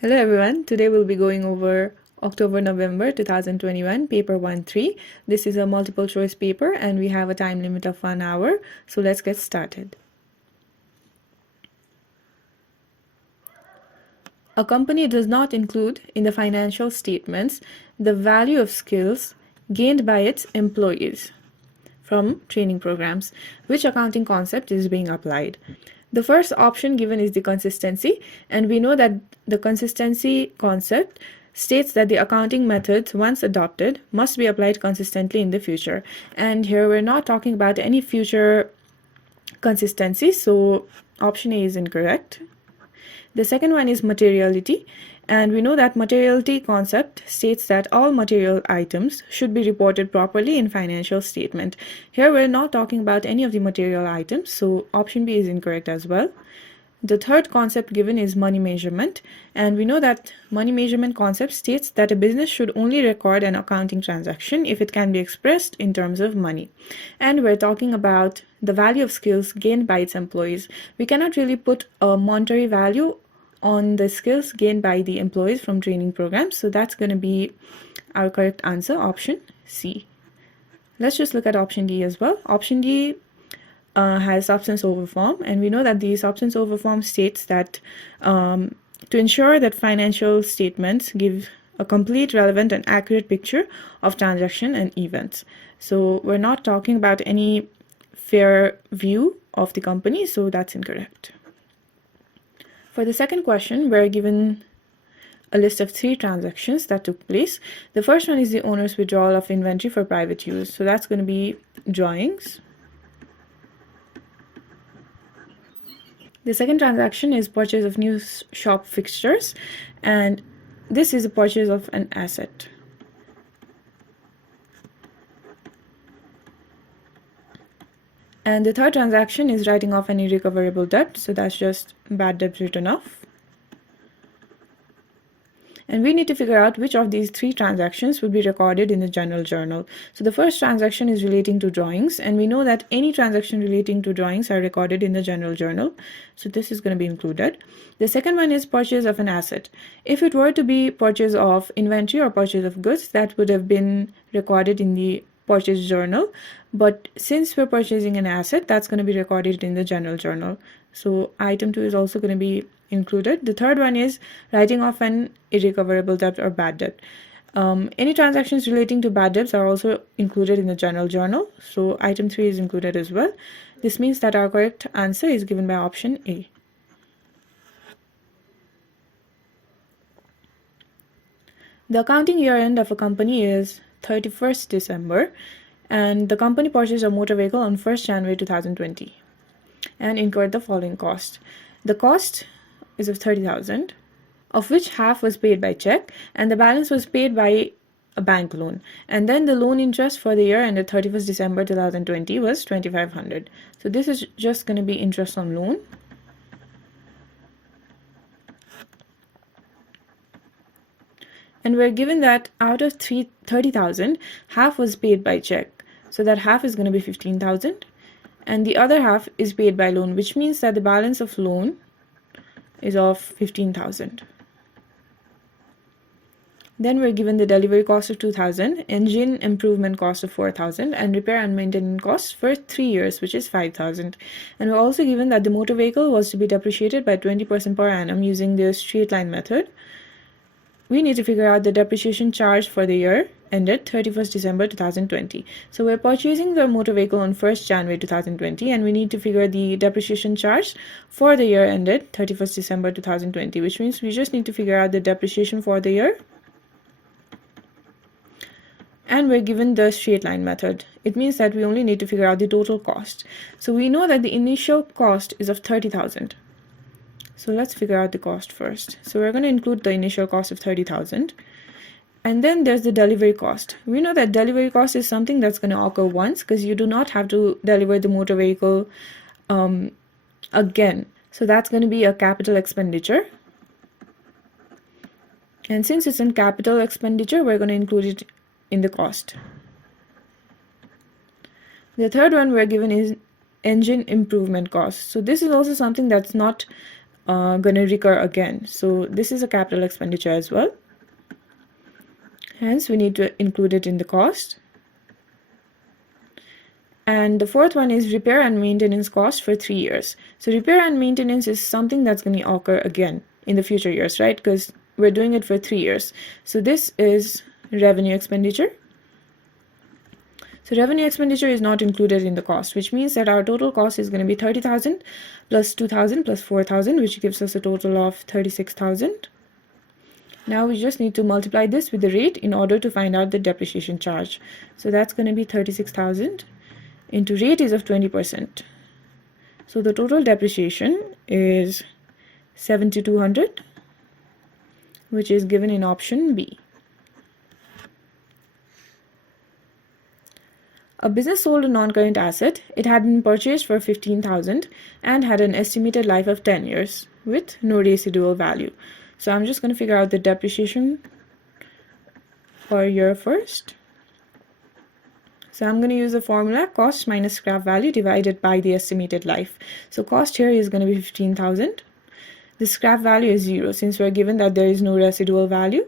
Hello everyone, today we'll be going over October-November 2021 paper 1-3. This is a multiple choice paper and we have a time limit of 1 hour, so let's get started. A company does not include in the financial statements the value of skills gained by its employees from training programs. Which accounting concept is being applied? The first option given is the consistency, and we know that the consistency concept states that the accounting methods once adopted must be applied consistently in the future. And here we're not talking about any future consistency, so option A is incorrect. The second one is materiality, and we know that materiality concept states that all material items should be reported properly in financial statement. Here we're not talking about any of the material items, so option B is incorrect as well. The third concept given is money measurement, and we know that money measurement concept states that a business should only record an accounting transaction if it can be expressed in terms of money. And we're talking about the value of skills gained by its employees. We cannot really put a monetary value on the skills gained by the employees from training programs, so that's going to be our correct answer, option C. Let's just look at option D as well. Option D has substance over form, and we know that the substance over form states that to ensure that financial statements give a complete, relevant, and accurate picture of transaction and events. So we're not talking about any fair view of the company, so that's incorrect. For the second question, we're given a list of 3 transactions that took place. The first one is the owner's withdrawal of inventory for private use. So that's going to be drawings. The second transaction is purchase of new shop fixtures, and this is a purchase of an asset. And the third transaction is writing off an irrecoverable debt, so that's just bad debt written off. And we need to figure out which of these 3 transactions would be recorded in the general journal. So the first transaction is relating to drawings, and we know that any transaction relating to drawings are recorded in the general journal. So this is going to be included. The second one is purchase of an asset. If it were to be purchase of inventory or purchase of goods, that would have been recorded in the purchase journal. But since we're purchasing an asset, that's going to be recorded in the general journal. So item 2 is also going to be included. The third one is writing off an irrecoverable debt or bad debt. Any transactions relating to bad debts are also included in the general journal. So item 3 is included as well. This means that our correct answer is given by option A. The accounting year end of a company is 31st December, and the company purchased a motor vehicle on 1st January 2020 and incurred the following cost. The cost is of 30,000, of which half was paid by check and the balance was paid by a bank loan. And then the loan interest for the year ended 31st December 2020 was 2,500. So this is just going to be interest on loan. And we're given that out of 30,000, half was paid by check. So that half is going to be 15,000. And the other half is paid by loan, which means that the balance of loan is of 15,000. Then we're given the delivery cost of 2,000, engine improvement cost of 4,000, and repair and maintenance costs for 3 years, which is 5,000. And we're also given that the motor vehicle was to be depreciated by 20% per annum using the straight line method. We need to figure out the depreciation charge for the year ended 31st December 2020. So we're purchasing the motor vehicle on 1st January 2020, and we need to figure the depreciation charge for the year ended 31st December 2020, which means we just need to figure out the depreciation for the year. And we're given the straight line method. It means that we only need to figure out the total cost. So we know that the initial cost is of 30,000. So let's figure out the cost first. So we're going to include the initial cost of 30,000. And then there's the delivery cost. We know that delivery cost is something that's going to occur once because you do not have to deliver the motor vehicle again. So that's going to be a capital expenditure. And since it's in capital expenditure, we're going to include it in the cost. The third one we're given is engine improvement cost. So this is also something that's not going to recur again. So this is a capital expenditure as well. Hence, we need to include it in the cost. And the fourth one is repair and maintenance cost for 3 years. So repair and maintenance is something that's going to occur again in the future years, right? Because we're doing it for 3 years. So this is revenue expenditure. So revenue expenditure is not included in the cost, which means that our total cost is going to be 30,000 plus 2,000 plus 4,000, which gives us a total of 36,000. Now we just need to multiply this with the rate in order to find out the depreciation charge. So that's going to be 36,000 into rate is of 20%. So the total depreciation is 7,200, which is given in option B. A business sold a non-current asset. It had been purchased for 15,000 and had an estimated life of 10 years with no residual value. So I'm just going to figure out the depreciation per year first. So I'm going to use the formula cost minus scrap value divided by the estimated life. So cost here is going to be 15,000. The scrap value is 0 since we're given that there is no residual value,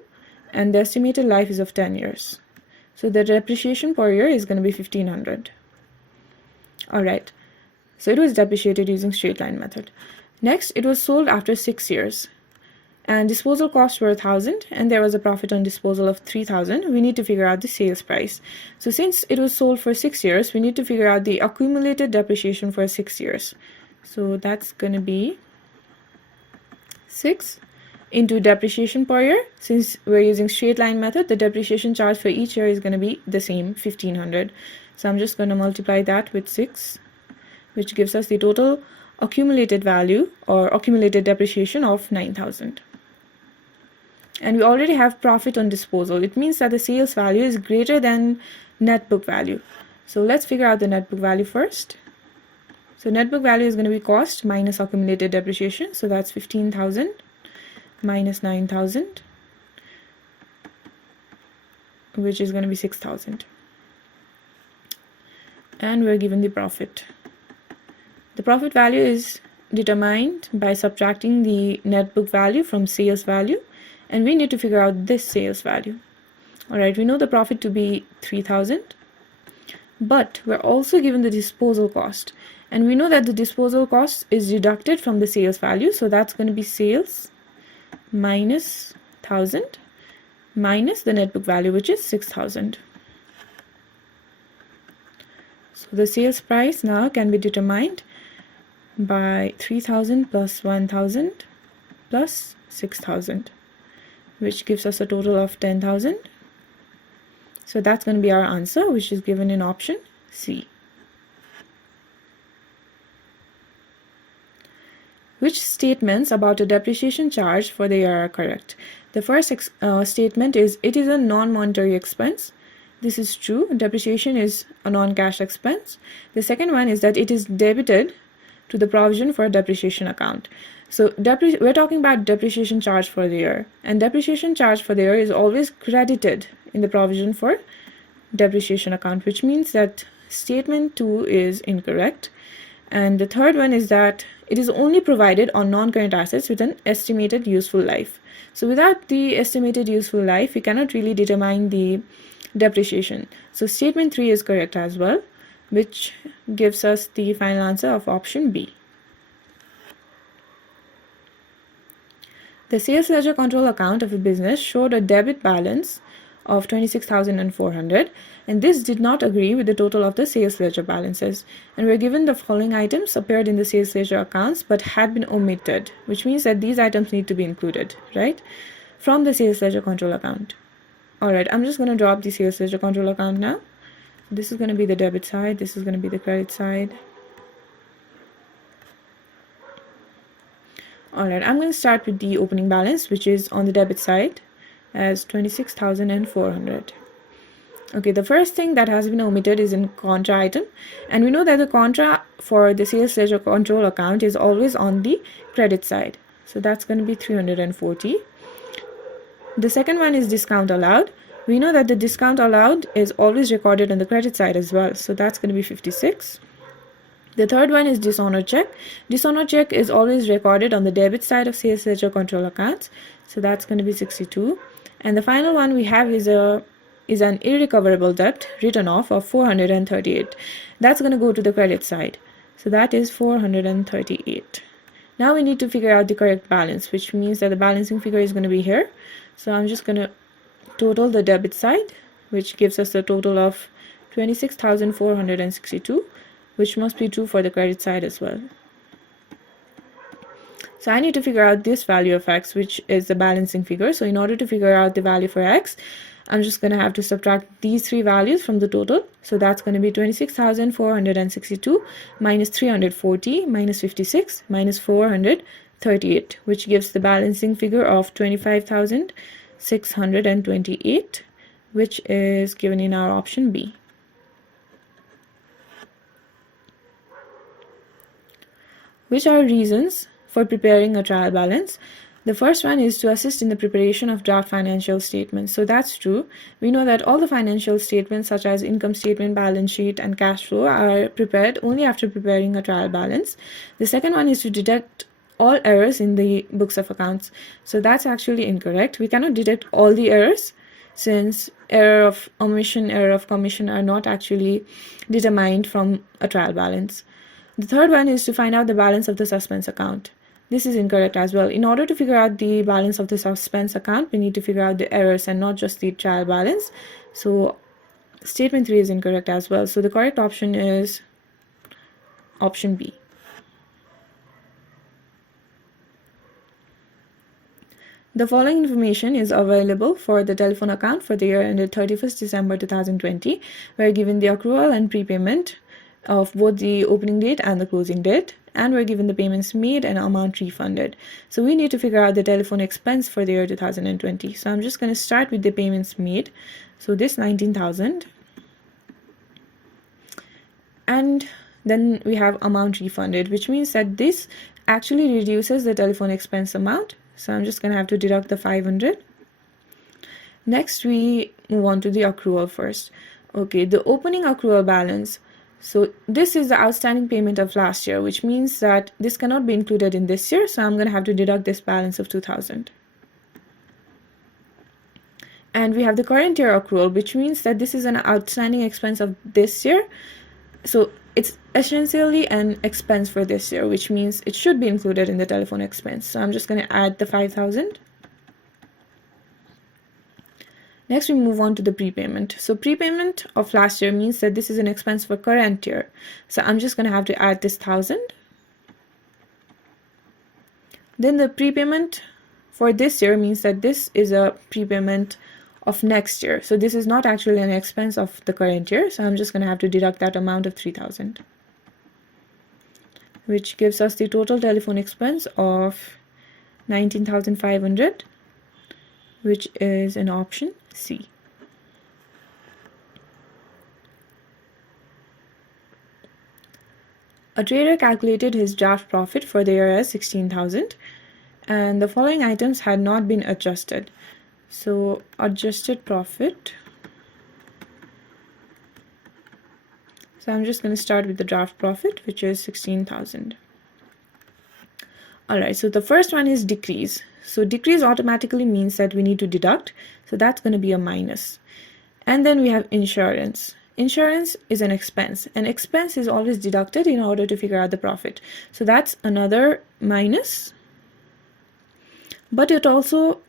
and the estimated life is of 10 years. So the depreciation per year is going to be 1,500. Alright, so it was depreciated using straight line method. Next, it was sold after 6 years. And disposal costs were 1,000 and there was a profit on disposal of 3,000. We need to figure out the sales price. So since it was sold for 6 years, we need to figure out the accumulated depreciation for 6 years. So that's going to be 6 into depreciation per year. Since we're using straight line method, the depreciation charge for each year is going to be the same, 1,500. So I'm just going to multiply that with 6, which gives us the total accumulated value or accumulated depreciation of 9,000. And we already have profit on disposal. It means that the sales value is greater than net book value. So let's figure out the net book value first. So net book value is going to be cost minus accumulated depreciation. So that's 15,000 minus 9,000, which is going to be 6,000. And we're given the profit. The profit value is determined by subtracting the net book value from sales value, and we need to figure out this sales value. Alright, we know the profit to be 3,000, but we're also given the disposal cost, and we know that the disposal cost is deducted from the sales value, so that's going to be sales minus 1,000 minus the net book value, which is 6,000. So the sales price now can be determined by 3,000 plus 1,000 plus 6,000, which gives us a total of 10,000. So that's going to be our answer, which is given in option C. Which statements about a depreciation charge for the year are correct? The first statement is it is a non-monetary expense. This is true. Depreciation is a non-cash expense. The second one is that it is debited to the provision for a depreciation account. So we're talking about depreciation charge for the year, and depreciation charge for the year is always credited in the provision for depreciation account, which means that statement 2 is incorrect. And the third one is that it is only provided on non-current assets with an estimated useful life. So without the estimated useful life, we cannot really determine the depreciation. So statement 3 is correct as well, which gives us the final answer of option B. The sales ledger control account of a business showed a debit balance of 26,400, and this did not agree with the total of the sales ledger balances. And we're given the following items appeared in the sales ledger accounts but had been omitted, which means that these items need to be included, right, from the sales ledger control account. Alright, I'm just going to drop the sales ledger control account now. This is going to be the debit side, this is going to be the credit side. Alright, I'm going to start with the opening balance, which is on the debit side as 26,400. Okay, the first thing that has been omitted is in contra item, and we know that the contra for the sales ledger control account is always on the credit side. So that's going to be 340. The second one is discount allowed. We know that the discount allowed is always recorded on the credit side as well. So that's going to be 56. The third one is dishonor check. Dishonor check is always recorded on the debit side of sales ledger control accounts. So that's going to be 62. And the final one we have is an irrecoverable debt written off of 438. That's going to go to the credit side. So that is 438. Now we need to figure out the correct balance, which means that the balancing figure is going to be here. So I'm just going to total the debit side, which gives us a total of 26,462, which must be true for the credit side as well. So I need to figure out this value of x, which is the balancing figure. So in order to figure out the value for x, I'm just going to have to subtract these three values from the total. So that's going to be 26,462 minus 340 minus 56 minus 438, which gives the balancing figure of 25,628, which is given in our option B. Which are reasons for preparing a trial balance? The first one is to assist in the preparation of draft financial statements. So that's true. We know that all the financial statements such as income statement, balance sheet, and cash flow are prepared only after preparing a trial balance. The second one is to detect all errors in the books of accounts. So that's actually incorrect. We cannot detect all the errors since error of omission, error of commission are not actually determined from a trial balance. The third one is to find out the balance of the suspense account. This is incorrect as well. In order to figure out the balance of the suspense account, we need to figure out the errors and not just the trial balance. So statement 3 is incorrect as well. So the correct option is option B. The following information is available for the telephone account for the year ended 31st December 2020. We're given the accrual and prepayment of both the opening date and the closing date, and we're given the payments made and amount refunded. So we need to figure out the telephone expense for the year 2020. So I'm just going to start with the payments made. So this 19,000, and then we have amount refunded, which means that this actually reduces the telephone expense amount. So I'm just going to have to deduct the 500. Next, we move on to the accrual first. Okay, the opening accrual balance. So this is the outstanding payment of last year, which means that this cannot be included in this year. So I'm going to have to deduct this balance of 2,000. And we have the current year accrual, which means that this is an outstanding expense of this year. So it's essentially an expense for this year, which means it should be included in the telephone expense. So I'm just going to add the 5,000. Next, we move on to the prepayment. So prepayment of last year means that this is an expense for current year. So I'm just going to have to add this 1,000. Then the prepayment for this year means that this is a prepayment of next year. So this is not actually an expense of the current year. So I'm just going to have to deduct that amount of 3,000, which gives us the total telephone expense of 19,500, which is in option C. A trader calculated his draft profit for the year as 16,000, and the following items had not been adjusted. So adjusted profit. So I'm just going to start with the draft profit, which is 16,000. All right, so the first one is decrease. So decrease automatically means that we need to deduct. So that's going to be a minus. And then we have insurance. Insurance is an expense. An expense is always deducted in order to figure out the profit. So that's another minus. But it also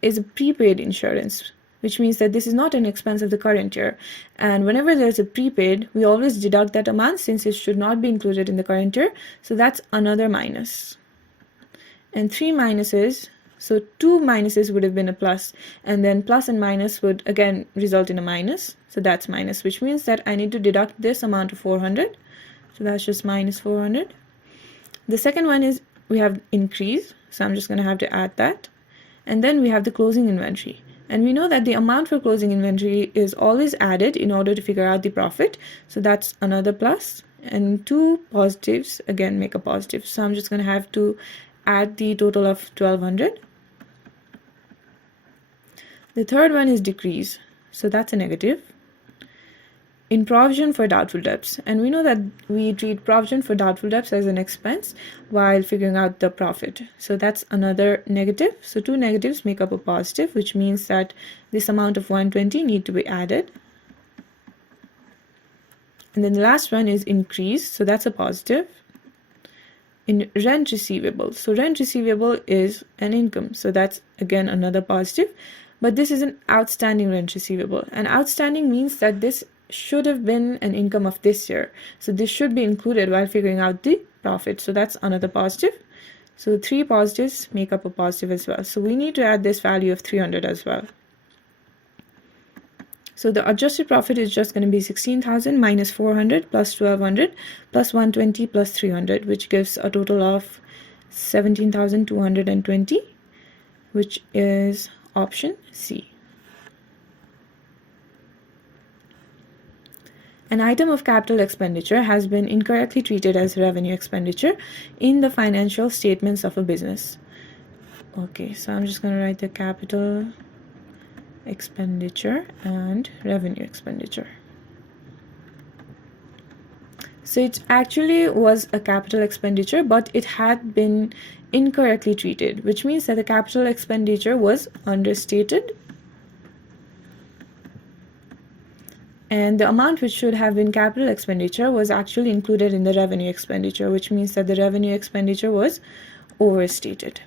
is a prepaid insurance, which means that this is not an expense of the current year. And whenever there's a prepaid, we always deduct that amount since it should not be included in the current year. So that's another minus. And 3 minuses, so 2 minuses would have been a plus, and then plus and minus would again result in a minus. So that's minus, which means that I need to deduct this amount of 400. So that's just minus 400. The second one is we have increase. So I'm just going to have to add that. And then we have the closing inventory. And we know that the amount for closing inventory is always added in order to figure out the profit. So that's another plus. And 2 positives again make a positive. So I'm just going to have to add the total of 1,200. The third one is decrease. So that's a negative. in provision for doubtful debts, and we know that we treat provision for doubtful debts as an expense while figuring out the profit. So that's another negative. So two negatives make up a positive, which means that this amount of 120 need to be added. And then the last one is increase, so that's a positive. In rent receivable, so rent receivable is an income, so that's again another positive. But this is an outstanding rent receivable, and outstanding means that this should have been an income of this year, so this should be included while figuring out the profit, so that's another positive. So three positives make up a positive as well, so we need to add this value of 300 as well. So the adjusted profit is just going to be 16,000 minus 400 plus 1,200 plus 120 plus 300, which gives a total of 17,220, which is option C. An item of capital expenditure has been incorrectly treated as revenue expenditure in the financial statements of a business. Okay, so I'm just going to write the capital expenditure and revenue expenditure. So it actually was a capital expenditure, but it had been incorrectly treated, which means that the capital expenditure was understated, and the amount which should have been capital expenditure was actually included in the revenue expenditure, which means that the revenue expenditure was overstated.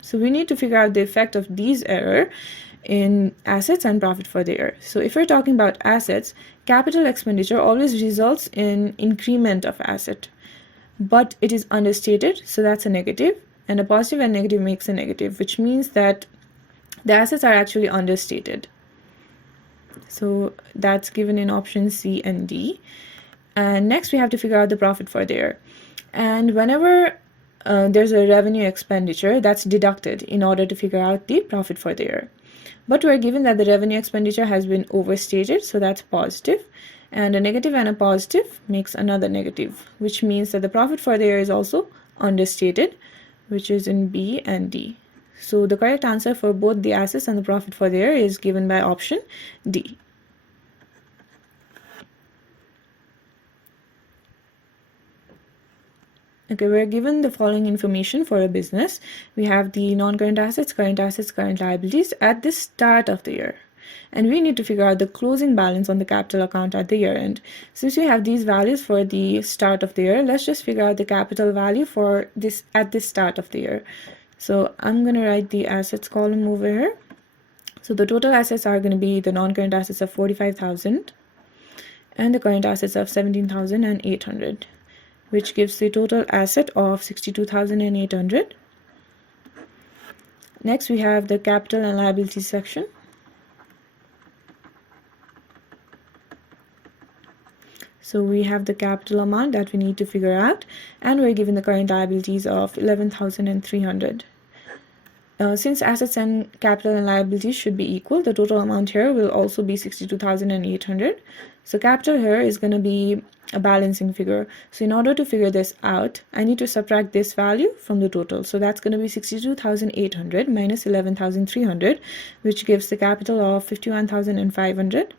So we need to figure out the effect of these errors in assets and profit for the year. So if we're talking about assets, capital expenditure always results in increment of asset, but it is understated, so that's a negative, and a positive and negative makes a negative, which means that the assets are actually understated. So that's given in option C and D. And next we have to figure out the profit for the year. And whenever there's a revenue expenditure, that's deducted in order to figure out the profit for the year. But we're given that the revenue expenditure has been overstated, so that's positive. And a negative and a positive makes another negative, which means that the profit for the year is also understated, which is in B and D. So the correct answer for both the assets and the profit for the year is given by option D. Okay, we're given the following information for a business. We have the non-current assets, current liabilities at the start of the year. And we need to figure out the closing balance on the capital account at the year end. Since we have these values for the start of the year, let's just figure out the capital value for this at the start of the year. So I'm going to write the assets column over here. So the total assets are going to be the non-current assets of 45,000 and the current assets of 17,800, which gives the total asset of 62,800. Next we have the capital and liabilities section. So we have the capital amount that we need to figure out, and we're given the current liabilities of 11,300. Since assets and capital and liabilities should be equal, the total amount here will also be 62,800. So capital here is going to be a balancing figure. So in order to figure this out, I need to subtract this value from the total. So that's going to be 62,800 minus 11,300, which gives the capital of 51,500.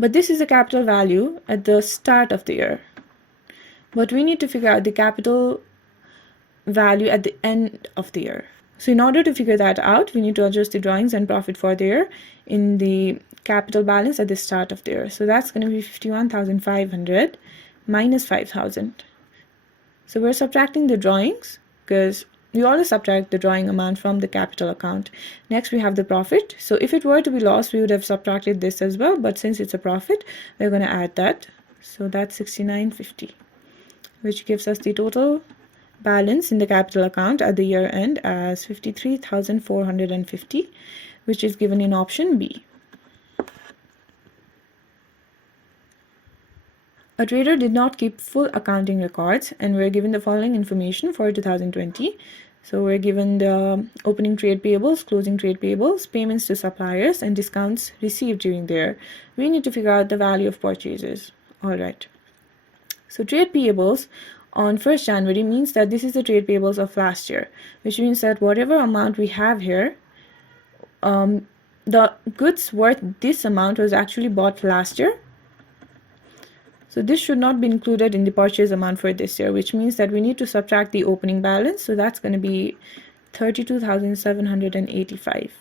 But this is a capital value at the start of the year. But we need to figure out the capital value at the end of the year. So in order to figure that out, we need to adjust the drawings and profit for the year in the capital balance at the start of the year. So that's going to be 51,500 minus 5,000. So we're subtracting the drawings because we always subtract the drawing amount from the capital account. Next we have the profit. So if it were to be lost, we would have subtracted this as well, but since it's a profit, we're going to add that. So that's 6950, which gives us the total balance in the capital account at the year end as 53,450, which is given in option B. A trader did not keep full accounting records, and we're given the following information for 2020. So we're given the opening trade payables, closing trade payables, payments to suppliers, and discounts received during the year. We need to figure out the value of purchases. All right. So trade payables on 1st January means that this is the trade payables of last year, which means that whatever amount we have here, the goods worth this amount was actually bought last year, So this should not be included in the purchase amount for this year, which means that we need to subtract the opening balance. So that's going to be 32,785.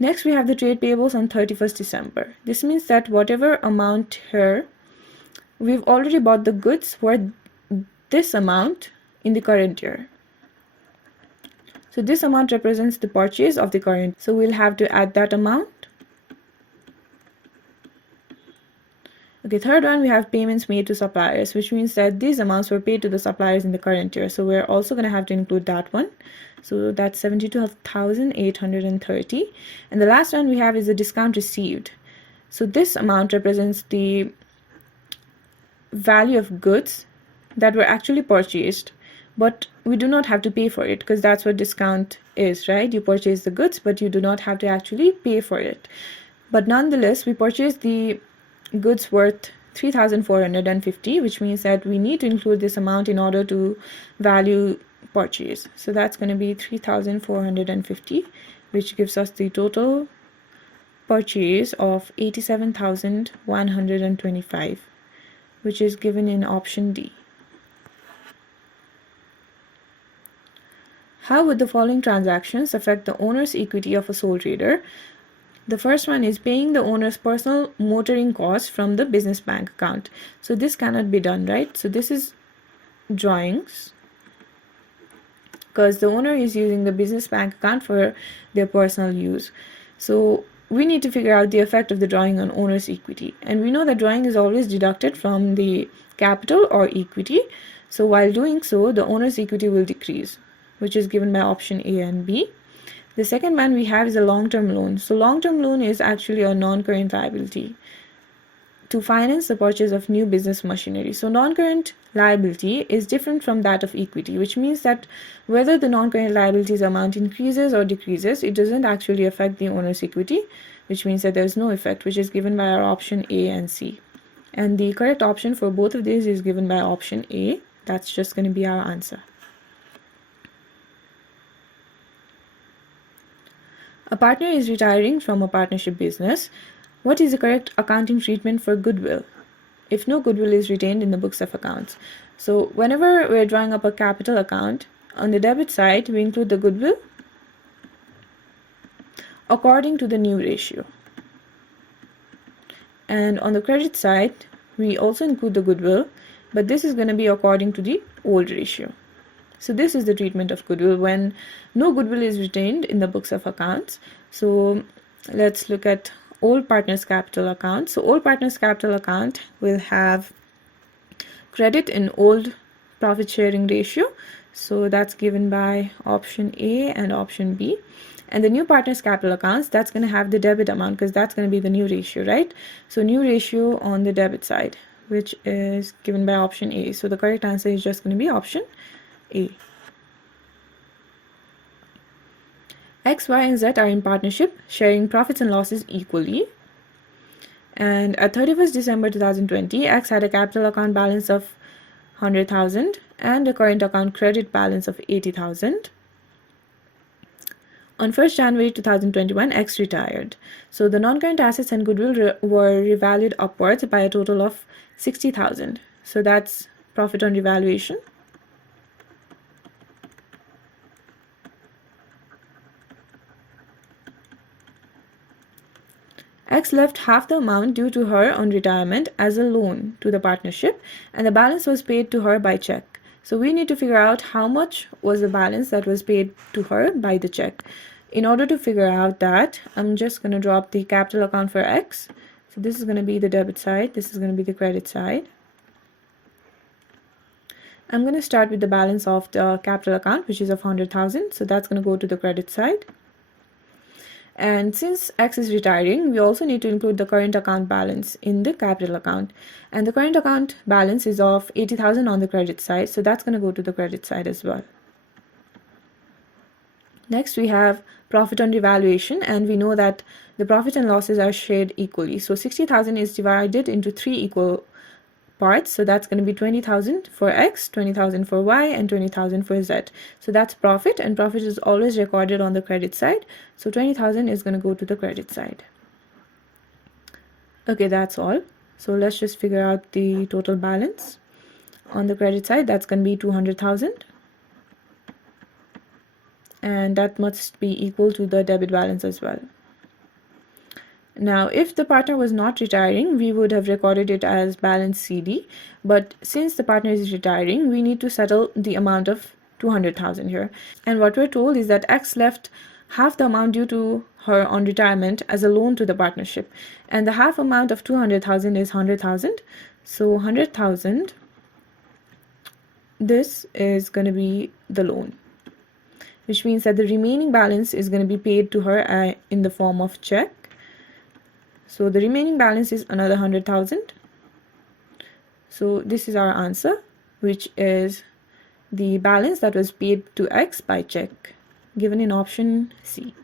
Next, we have the trade payables on 31st December. This means that whatever amount here, we've already bought the goods worth this amount in the current year. So this amount represents the purchase of the current. So we'll have to add that amount. Okay, third one, we have payments made to suppliers, which means that these amounts were paid to the suppliers in the current year. So we're also going to have to include that one. So that's 72,830. And the last one we have is the discount received. So this amount represents the value of goods that were actually purchased, but we do not have to pay for it, because that's what discount is, right? You purchase the goods, but you do not have to actually pay for it. But nonetheless, we purchased the goods worth 3,450, which means that we need to include this amount in order to value purchase. So that's going to be 3,450, which gives us the total purchase of 87,125, which is given in option D. How would the following transactions affect the owner's equity of a sole trader? The first one is paying the owner's personal motoring costs from the business bank account. So this cannot be done, right? So this is drawings, because the owner is using the business bank account for their personal use. So we need to figure out the effect of the drawing on owner's equity. And we know that drawing is always deducted from the capital or equity. So while doing so, the owner's equity will decrease, which is given by option A and B. The second one we have is a long-term loan. So long-term loan is actually a non-current liability to finance the purchase of new business machinery. So non-current liability is different from that of equity, which means that whether the non-current liabilities amount increases or decreases, it doesn't actually affect the owner's equity, which means that there's no effect, which is given by our option A and C. And the correct option for both of these is given by option A. That's just going to be our answer. A partner is retiring from a partnership business. What is the correct accounting treatment for goodwill if no goodwill is retained in the books of accounts? So whenever we're drawing up a capital account, on the debit side, we include the goodwill according to the new ratio. And on the credit side, we also include the goodwill, but this is going to be according to the old ratio. So this is the treatment of goodwill when no goodwill is retained in the books of accounts. So let's look at old partners capital account. So old partners capital account will have credit in old profit sharing ratio. So that's given by option A and option B. And the new partners capital accounts, that's going to have the debit amount, because that's going to be the new ratio, right? So new ratio on the debit side, which is given by option A. So the correct answer is just going to be option A. X, Y, and Z are in partnership, sharing profits and losses equally. And at 31st December 2020, X had a capital account balance of 100,000 and a current account credit balance of 80,000. On 1st January 2021, X retired. So the non-current assets and goodwill were revalued upwards by a total of 60,000. So that's profit on revaluation. X left half the amount due to her on retirement as a loan to the partnership, and the balance was paid to her by check. So we need to figure out how much was the balance that was paid to her by the check. In order to figure out that, I'm just going to drop the capital account for X. So this is going to be the debit side, this is going to be the credit side. I'm going to start with the balance of the capital account, which is of 100,000. So that's going to go to the credit side. And since X is retiring, we also need to include the current account balance in the capital account. And the current account balance is of 80,000 on the credit side. So that's going to go to the credit side as well. Next, we have profit on revaluation. And we know that the profit and losses are shared equally. So 60,000 is divided into 3 equal parts. So that's going to be 20,000 for X, 20,000 for Y, and 20,000 for Z. So that's profit, and profit is always recorded on the credit side. So 20,000 is going to go to the credit side. Okay, that's all. So let's just figure out the total balance. On the credit side, that's going to be 200,000. And that must be equal to the debit balance as well. Now, if the partner was not retiring, we would have recorded it as balance CD. But since the partner is retiring, we need to settle the amount of 200,000 here. And what we're told is that X left half the amount due to her on retirement as a loan to the partnership. And the half amount of 200,000 is 100,000. So 100,000, this is going to be the loan, which means that the remaining balance is going to be paid to her in the form of check. So the remaining balance is another 100,000. So this is our answer, which is the balance that was paid to X by check, given in option C.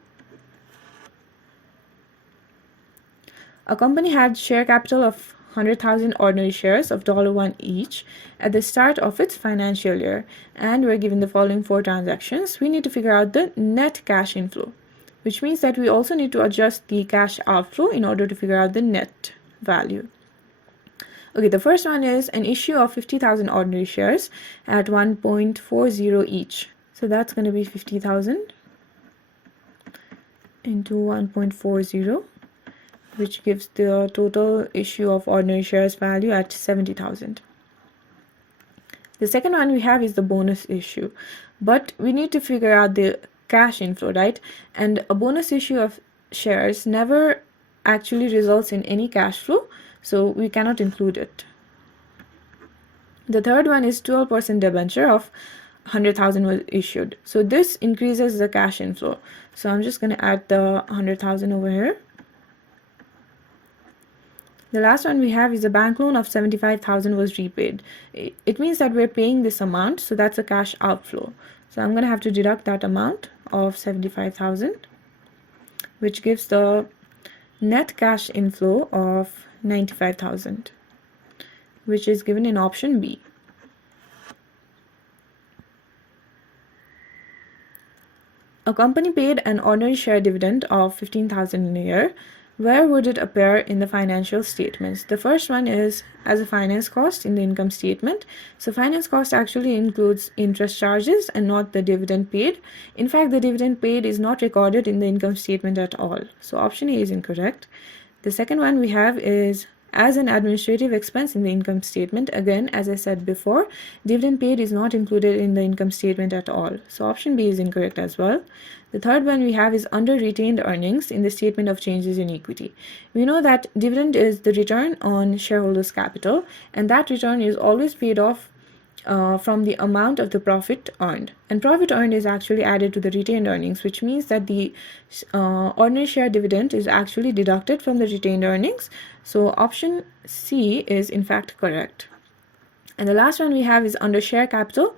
A company had share capital of 100,000 ordinary shares of $1 each at the start of its financial year, and we're given the following 4 transactions. We need to figure out the net cash inflow, which means that we also need to adjust the cash outflow in order to figure out the net value. Okay, the first one is an issue of 50,000 ordinary shares at 1.40 each. So that's going to be 50,000 into 1.40, which gives the total issue of ordinary shares value at 70,000. The second one we have is the bonus issue, but we need to figure out the cash inflow, right? And a bonus issue of shares never actually results in any cash flow, so we cannot include it. The third one is 12% debenture of 100,000 was issued. So this increases the cash inflow. So I'm just going to add the 100,000 over here. The last one we have is a bank loan of 75,000 was repaid. It means that we're paying this amount, so that's a cash outflow. So I'm going to have to deduct that amount of 75,000, which gives the net cash inflow of 95,000, which is given in option B. A company paid an ordinary share dividend of 15,000 in a year. Where would it appear in the financial statements? The first one is as a finance cost in the income statement. So finance cost actually includes interest charges and not the dividend paid. In fact, the dividend paid is not recorded in the income statement at all. So option A is incorrect. The second one we have is as an administrative expense in the income statement. Again, as I said before, dividend paid is not included in the income statement at all. So option B is incorrect as well. The third one we have is under retained earnings in the statement of changes in equity. We know that dividend is the return on shareholders' capital, and that return is always paid off from the amount of the profit earned. And profit earned is actually added to the retained earnings, which means that the ordinary share dividend is actually deducted from the retained earnings. So option C is in fact correct. And the last one we have is under share capital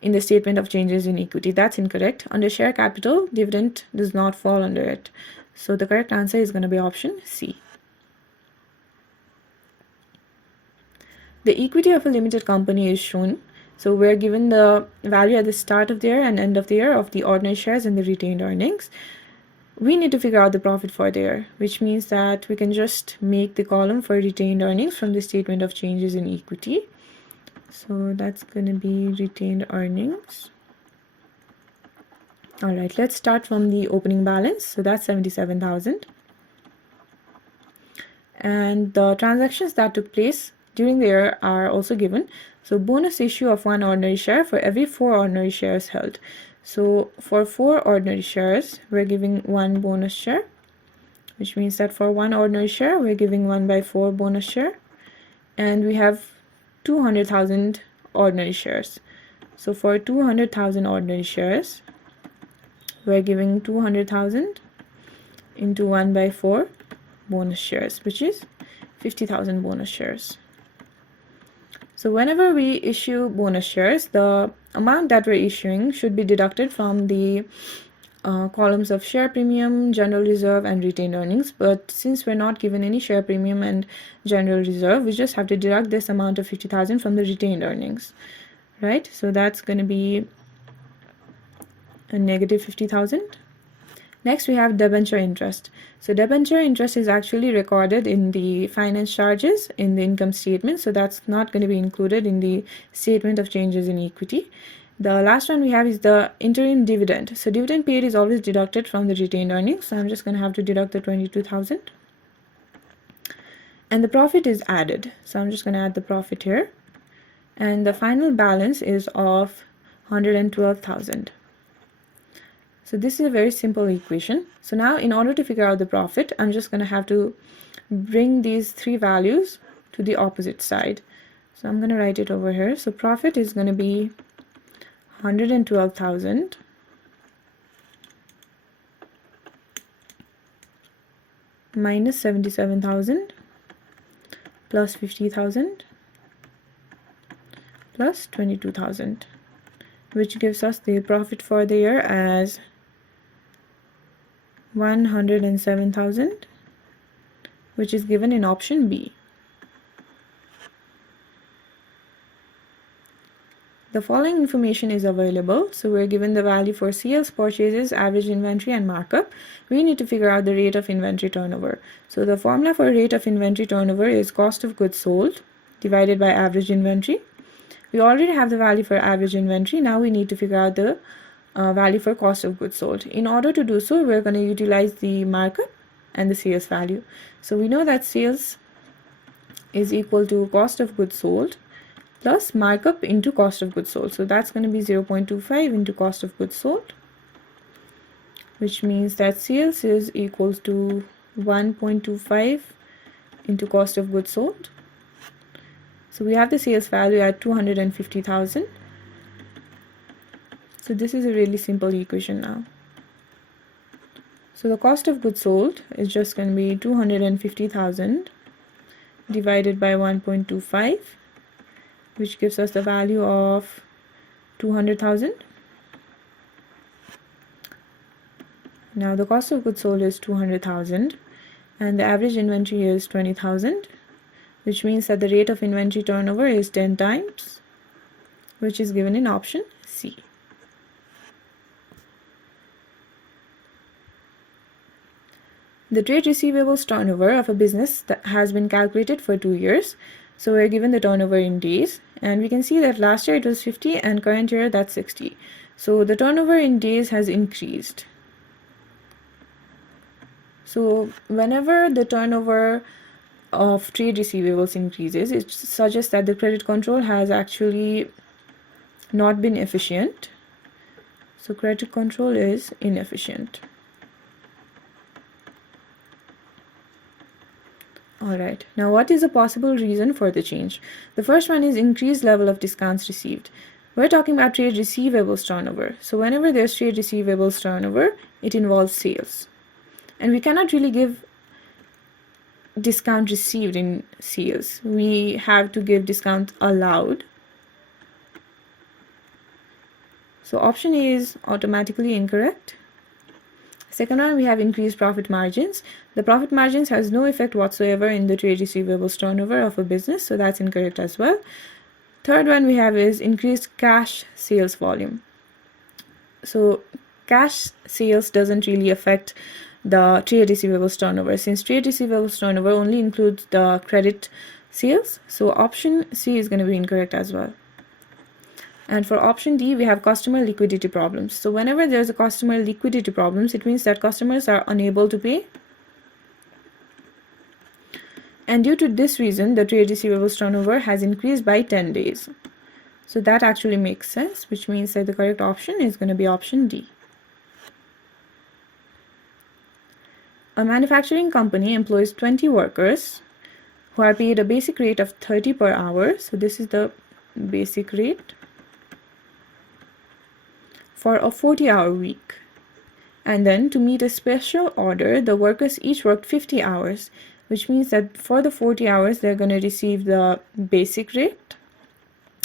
in the statement of changes in equity. That's incorrect. Under share capital, dividend does not fall under it. So the correct answer is going to be option C. The equity of a limited company is shown. So we're given the value at the start of the year and end of the year of the ordinary shares and the retained earnings. We need to figure out the profit for the year, which means that we can just make the column for retained earnings from the statement of changes in equity. So that's going to be retained earnings. All right, let's start from the opening balance. So that's 77,000. And the transactions that took place during the year are also given. So bonus issue of 1 ordinary share for every 4 ordinary shares held. So for 4 ordinary shares, we're giving 1 bonus share, which means that for 1 ordinary share, we're giving 1/4 bonus share. And we have 200,000 ordinary shares. So for 200,000 ordinary shares, we're giving 200,000 into 1/4 bonus shares, which is 50,000 bonus shares. So whenever we issue bonus shares, the amount that we're issuing should be deducted from the columns of share premium, general reserve, and retained earnings. But since we're not given any share premium and general reserve, we just have to deduct this amount of 50,000 from the retained earnings, right? So that's going to be a negative 50,000. Next, we have debenture interest. So debenture interest is actually recorded in the finance charges in the income statement. So that's not going to be included in the statement of changes in equity. The last one we have is the interim dividend. So dividend paid is always deducted from the retained earnings. So I'm just going to have to deduct the 22,000. And the profit is added. So I'm just going to add the profit here. And the final balance is of 112,000. So this is a very simple equation. So now in order to figure out the profit, I'm just going to have to bring these three values to the opposite side. So I'm going to write it over here. So profit is going to be 112,000 minus 77,000 plus 50,000 plus 22,000, which gives us the profit for the year as 107,000, which is given in option B. The following information is available. So we're given the value for sales, purchases, average inventory, and markup. We need to figure out the rate of inventory turnover. So the formula for rate of inventory turnover is cost of goods sold divided by average inventory. We already have the value for average inventory. Now we need to figure out the value for cost of goods sold. In order to do so, we're going to utilize the markup and the sales value. So we know that sales is equal to cost of goods sold plus markup into cost of goods sold. So that's going to be 0.25 into cost of goods sold, which means that sales is equal to 1.25 into cost of goods sold. So we have the sales value at 250,000. So this is a really simple equation now. So the cost of goods sold is just going to be 250,000 divided by 1.25, which gives us the value of 200,000. Now the cost of goods sold is 200,000 and the average inventory is 20,000, which means that the rate of inventory turnover is 10 times, which is given in option C. The trade receivables turnover of a business that has been calculated for 2 years. So we're given the turnover in days, and we can see that last year it was 50 and current year that's 60. So the turnover in days has increased. So whenever the turnover of trade receivables increases, it suggests that the credit control has actually not been efficient. So credit control is inefficient. Alright, now what is a possible reason for the change? The first one is increased level of discounts received. We're talking about trade receivables turnover. So whenever there's trade receivables turnover, it involves sales. And we cannot really give discount received in sales. We have to give discount allowed. So option A is automatically incorrect. Second one, we have increased profit margins. The profit margins has no effect whatsoever in the trade receivables turnover of a business, so that's incorrect as well. Third one we have is increased cash sales volume. So cash sales doesn't really affect the trade receivables turnover, since trade receivables turnover only includes the credit sales. So option C is going to be incorrect as well. And for option D, we have customer liquidity problems. So whenever there's a customer liquidity problems, it means that customers are unable to pay. And due to this reason, the trade receivables turnover has increased by 10 days. So that actually makes sense, which means that the correct option is going to be option D. A manufacturing company employs 20 workers who are paid a basic rate of 30 per hour. So this is the basic rate for a 40-hour week. And then to meet a special order, the workers each worked 50 hours, which means that for the 40 hours, they're going to receive the basic rate.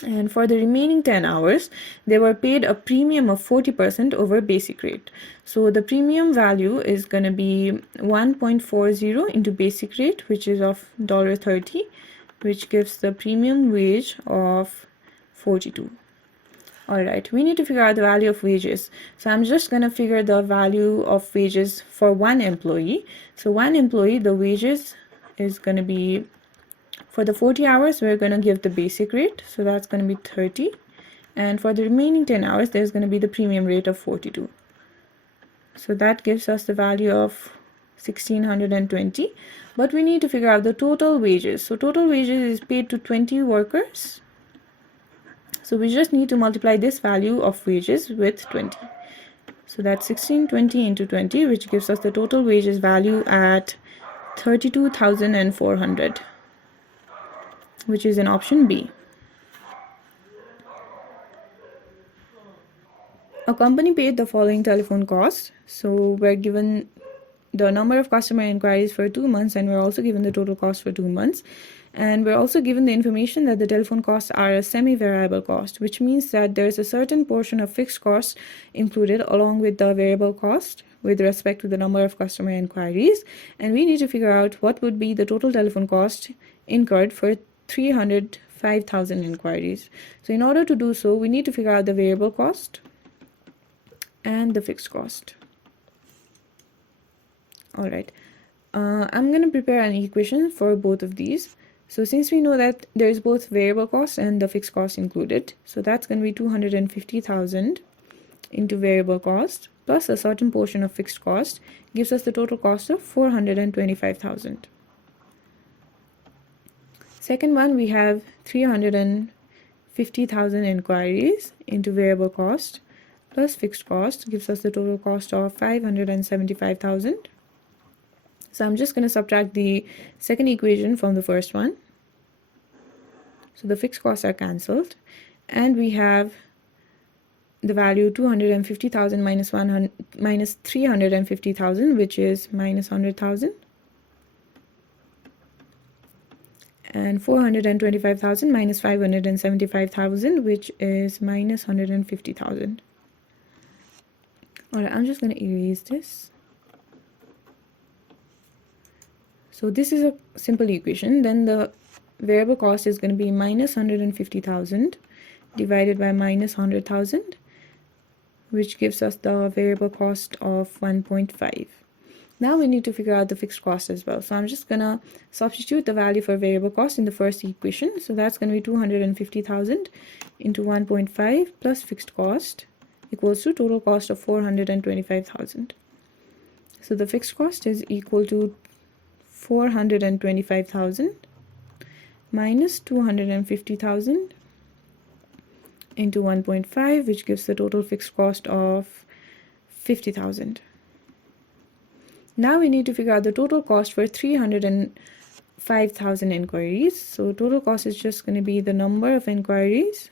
And for the remaining 10 hours, they were paid a premium of 40% over basic rate. So the premium value is going to be 1.40 into basic rate, which is of $30, which gives the premium wage of 42. Alright, we need to figure out the value of wages. So I'm just going to figure the value of wages for one employee. So one employee, the wages is going to be, for the 40 hours, we're going to give the basic rate. So that's going to be 30. And for the remaining 10 hours, there's going to be the premium rate of 42. So that gives us the value of 1620. But we need to figure out the total wages. So total wages is paid to 20 workers. So we just need to multiply this value of wages with 20. So that's 1620 into 20, which gives us the total wages value at 32,400, which is in option B. A company paid the following telephone costs. So we're given the number of customer inquiries for 2 months, and we're also given the total cost for 2 months. And we're also given the information that the telephone costs are a semi-variable cost, which means that there's a certain portion of fixed costs included along with the variable cost with respect to the number of customer inquiries. And we need to figure out what would be the total telephone cost incurred for 305,000 inquiries. So in order to do so, we need to figure out the variable cost and the fixed cost. Alright, I'm going to prepare an equation for both of these. So since we know that there is both variable cost and the fixed cost included, so that's going to be 250,000 into variable cost plus a certain portion of fixed cost gives us the total cost of 425,000. Second one, we have 350,000 inquiries into variable cost plus fixed cost gives us the total cost of 575,000. So I'm just going to subtract the second equation from the first one. So the fixed costs are cancelled, and we have the value 250,000 minus 350,000, which is minus 100,000, and 425,000 minus 575,000, which is minus 150,000. Alright, I'm just going to erase this. So this is a simple equation. Then the variable cost is going to be minus 150,000 divided by minus 100,000, which gives us the variable cost of 1.5. Now we need to figure out the fixed cost as well. So I'm just going to substitute the value for variable cost in the first equation. So that's going to be 250,000 into 1.5 plus fixed cost equals to total cost of 425,000. So the fixed cost is equal to 425,000 minus 250,000 into 1.5, which gives the total fixed cost of 50,000. Now we need to figure out the total cost for 305,000 inquiries. So total cost is just going to be the number of inquiries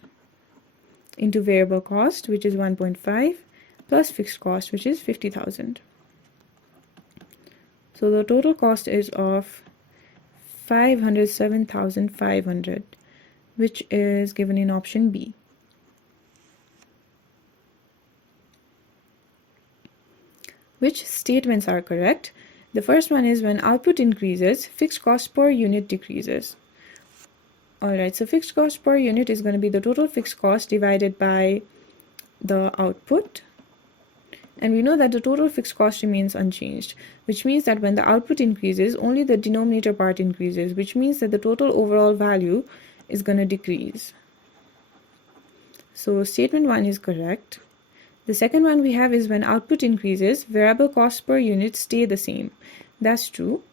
into variable cost, which is 1.5, plus fixed cost, which is 50,000. So the total cost is of 507,500, which is given in option B. Which statements are correct? The first one is when output increases, fixed cost per unit decreases. Alright, so fixed cost per unit is going to be the total fixed cost divided by the output. And we know that the total fixed cost remains unchanged, which means that when the output increases, only the denominator part increases, which means that the total overall value is going to decrease. So statement 1 is correct. The second one we have is when output increases, variable costs per unit stay the same. That's true.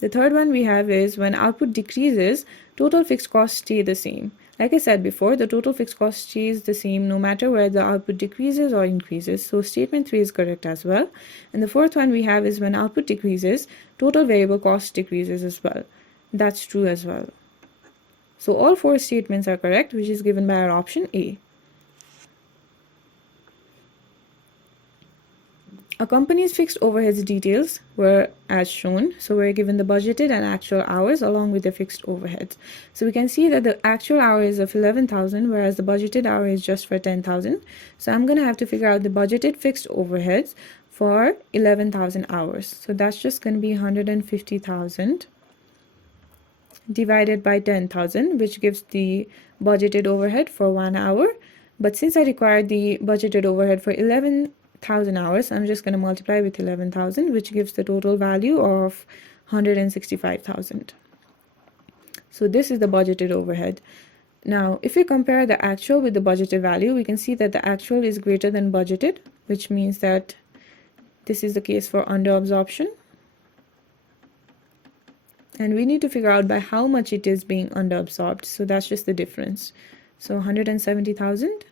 The third one we have is when output decreases, total fixed costs stay the same. Like I said before, the total fixed cost stays the same no matter whether the output decreases or increases. So statement 3 is correct as well. And the fourth one we have is when output decreases, total variable cost decreases as well. That's true as well. So all 4 statements are correct, which is given by our option A. A company's fixed overheads details were as shown. So we're given the budgeted and actual hours along with the fixed overheads. So we can see that the actual hour is of 11,000, whereas the budgeted hour is just for 10,000. So I'm going to have to figure out the budgeted fixed overheads for 11,000 hours. So that's just going to be 150,000 divided by 10,000, which gives the budgeted overhead for 1 hour. But since I require the budgeted overhead for 11,000 hours, I'm just going to multiply with 11,000, which gives the total value of 165,000. So this is the budgeted overhead. Now, if we compare the actual with the budgeted value, we can see that the actual is greater than budgeted, which means that this is the case for under absorption. And we need to figure out by how much it is being under absorbed. So that's just the difference. So 170,000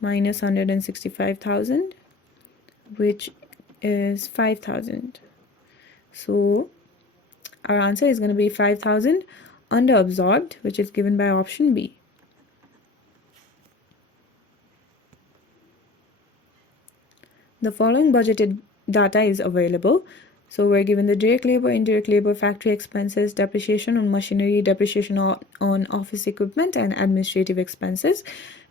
minus 165,000, which is 5,000. So our answer is going to be 5,000 under absorbed, which is given by option B. The following budgeted data is available. So we're given the direct labor, indirect labor, factory expenses, depreciation on machinery, depreciation on office equipment, and administrative expenses.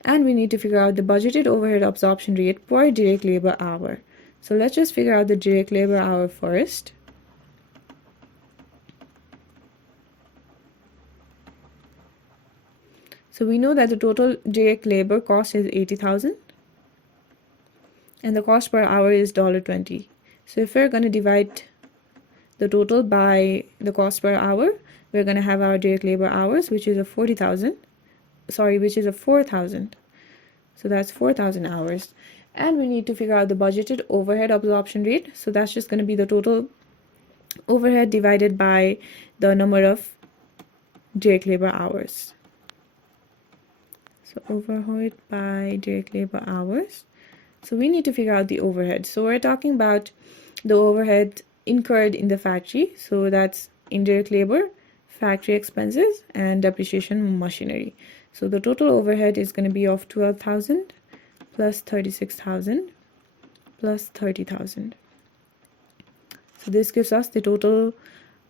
And we need to figure out the budgeted overhead absorption rate per direct labor hour. So let's just figure out the direct labor hour first. So we know that the total direct labor cost is 80,000 and the cost per hour is $20. So if we're going to divide the total by the cost per hour, we're going to have our direct labor hours, which is a 4,000. So that's 4,000 hours. And we need to figure out the budgeted overhead absorption rate. So that's just going to be the total overhead divided by the number of direct labor hours. So overhead by direct labor hours. So we need to figure out the overhead. So we're talking about the overhead incurred in the factory. So that's indirect labor, factory expenses, and depreciation machinery. So the total overhead is going to be of 12,000 plus 36,000 plus 30,000. So this gives us the total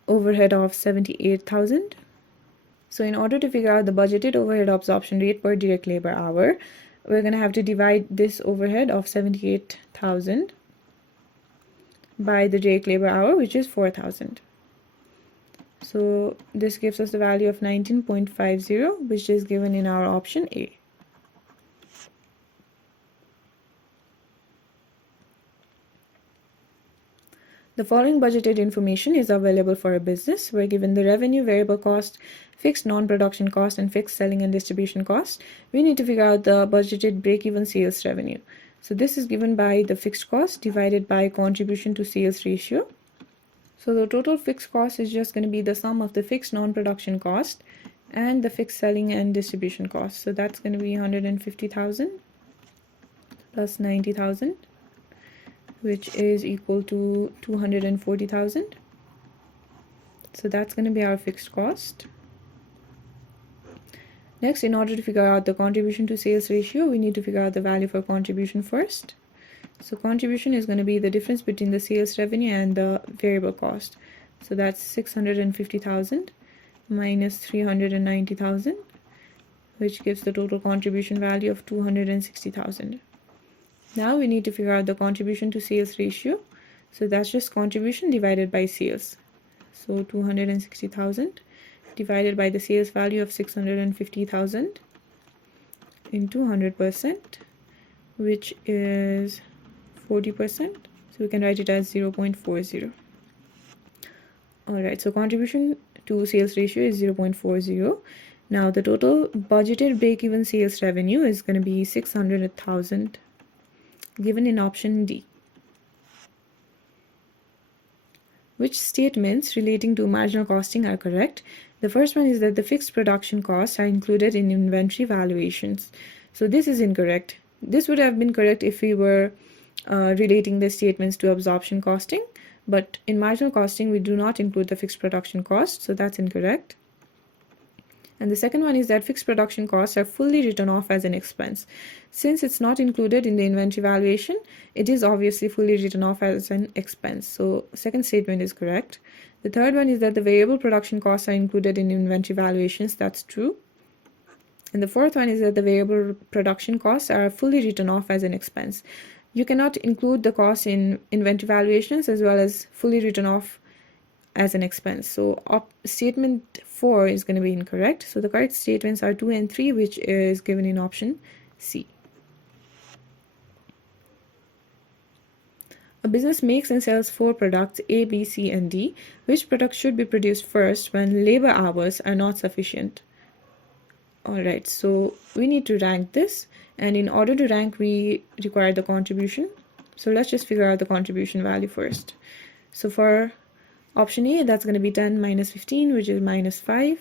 overhead of 78,000. So in order to figure out the budgeted overhead absorption rate per direct labor hour, we're going to have to divide this overhead of 78,000 by the direct labor hour, which is 4,000. So this gives us the value of 19.50, which is given in our option A. The following budgeted information is available for a business. We're given the revenue, variable cost, fixed non-production cost, and fixed selling and distribution cost. We need to figure out the budgeted break-even sales revenue. So this is given by the fixed cost divided by contribution to sales ratio. So the total fixed cost is just going to be the sum of the fixed non-production cost and the fixed selling and distribution cost. So that's going to be 150,000 plus 90,000, which is equal to 240,000. So that's going to be our fixed cost. Next, in order to figure out the contribution to sales ratio, we need to figure out the value for contribution first. So contribution is going to be the difference between the sales revenue and the variable cost. So that's 650,000 minus 390,000, which gives the total contribution value of 260,000. Now we need to figure out the contribution to sales ratio. So that's just contribution divided by sales. So 260,000 divided by the sales value of 650,000 into 100%, which is 40%. So we can write it as 0.40. Alright, so contribution to sales ratio is 0.40. Now the total budgeted break-even sales revenue is going to be 600,000, given in option D. Which statements relating to marginal costing are correct? The first one is that the fixed production costs are included in inventory valuations. So this is incorrect. This would have been correct if we were relating the statements to absorption costing, but in marginal costing we do not include the fixed production cost, so that's incorrect. And the second one is that fixed production costs are fully written off as an expense. Since it's not included in the inventory valuation, it is obviously fully written off as an expense. So second statement is correct. The third one is that the variable production costs are included in inventory valuations. That's true. And the fourth one is that the variable production costs are fully written off as an expense. You cannot include the cost in inventory valuations as well as fully written off as an expense. So statement 4 is going to be incorrect. So the correct statements are 2 and 3, which is given in option C. A business makes and sells 4 products A, B, C, and D. Which product should be produced first when labor hours are not sufficient? Alright, so we need to rank this, and in order to rank we require the contribution. So let's just figure out the contribution value first. So for option A, that's going to be 10 minus 15, which is minus 5.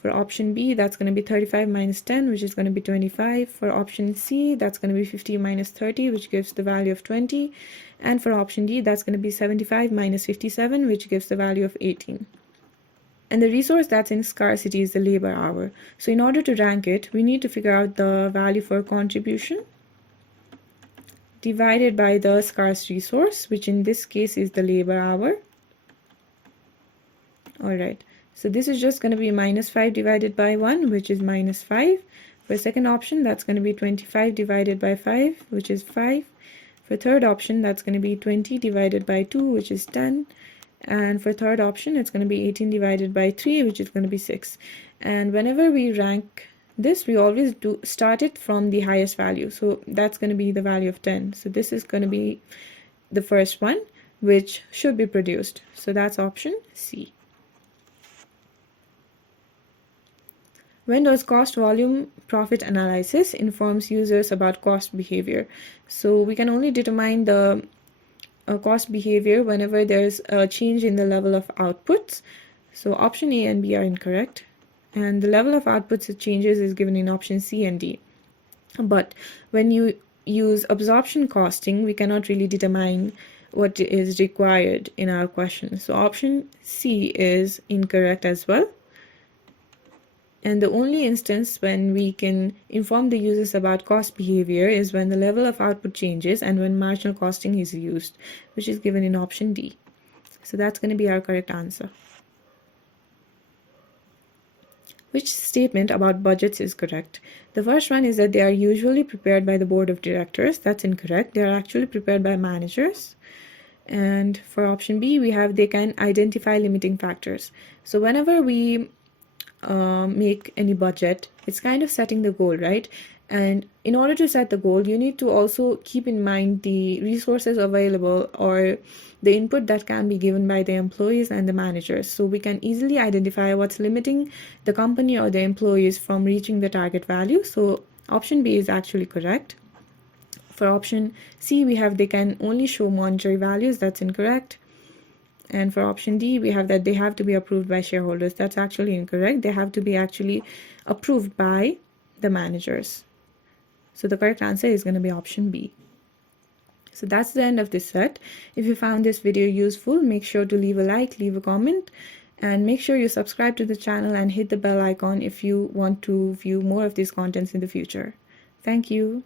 For option B, that's going to be 35 minus 10, which is going to be 25. For option C, that's going to be 50 minus 30, which gives the value of 20. And for option D, that's going to be 75 minus 57, which gives the value of 18. And the resource that's in scarcity is the labor hour. So in order to rank it, we need to figure out the value for contribution divided by the scarce resource, which in this case is the labor hour. Alright, so this is just going to be minus 5 divided by 1, which is minus 5. For second option, that's going to be 25 divided by 5, which is 5. For third option, that's going to be 20 divided by 2, which is 10. And for third option, it's going to be 18 divided by 3, which is going to be 6. And whenever we rank this, we always start it from the highest value. So that's going to be the value of 10. So this is going to be the first one, which should be produced. So that's option C. When does cost volume profit analysis informs users about cost behavior? So we can only determine the cost behavior whenever there's a change in the level of outputs. So option A and B are incorrect, and the level of outputs it changes is given in option C and D. But when you use absorption costing, we cannot really determine what is required in our question. So option C is incorrect as well. And the only instance when we can inform the users about cost behavior is when the level of output changes and when marginal costing is used, which is given in option D. So that's going to be our correct answer. Which statement about budgets is correct? The first one is that they are usually prepared by the board of directors. That's incorrect. They are actually prepared by managers. And for option B, we have they can identify limiting factors. So whenever we make any budget, it's kind of setting the goal, right? And in order to set the goal, you need to also keep in mind the resources available or the input that can be given by the employees and the managers. So we can easily identify what's limiting the company or the employees from reaching the target value. So option B is actually correct. For option C, we have they can only show monetary values. That's incorrect. And for option D, we have that they have to be approved by shareholders. That's actually incorrect. They have to be actually approved by the managers. So the correct answer is going to be option B. So that's the end of this set. If you found this video useful, make sure to leave a like, leave a comment, and make sure you subscribe to the channel and hit the bell icon if you want to view more of these contents in the future. Thank you.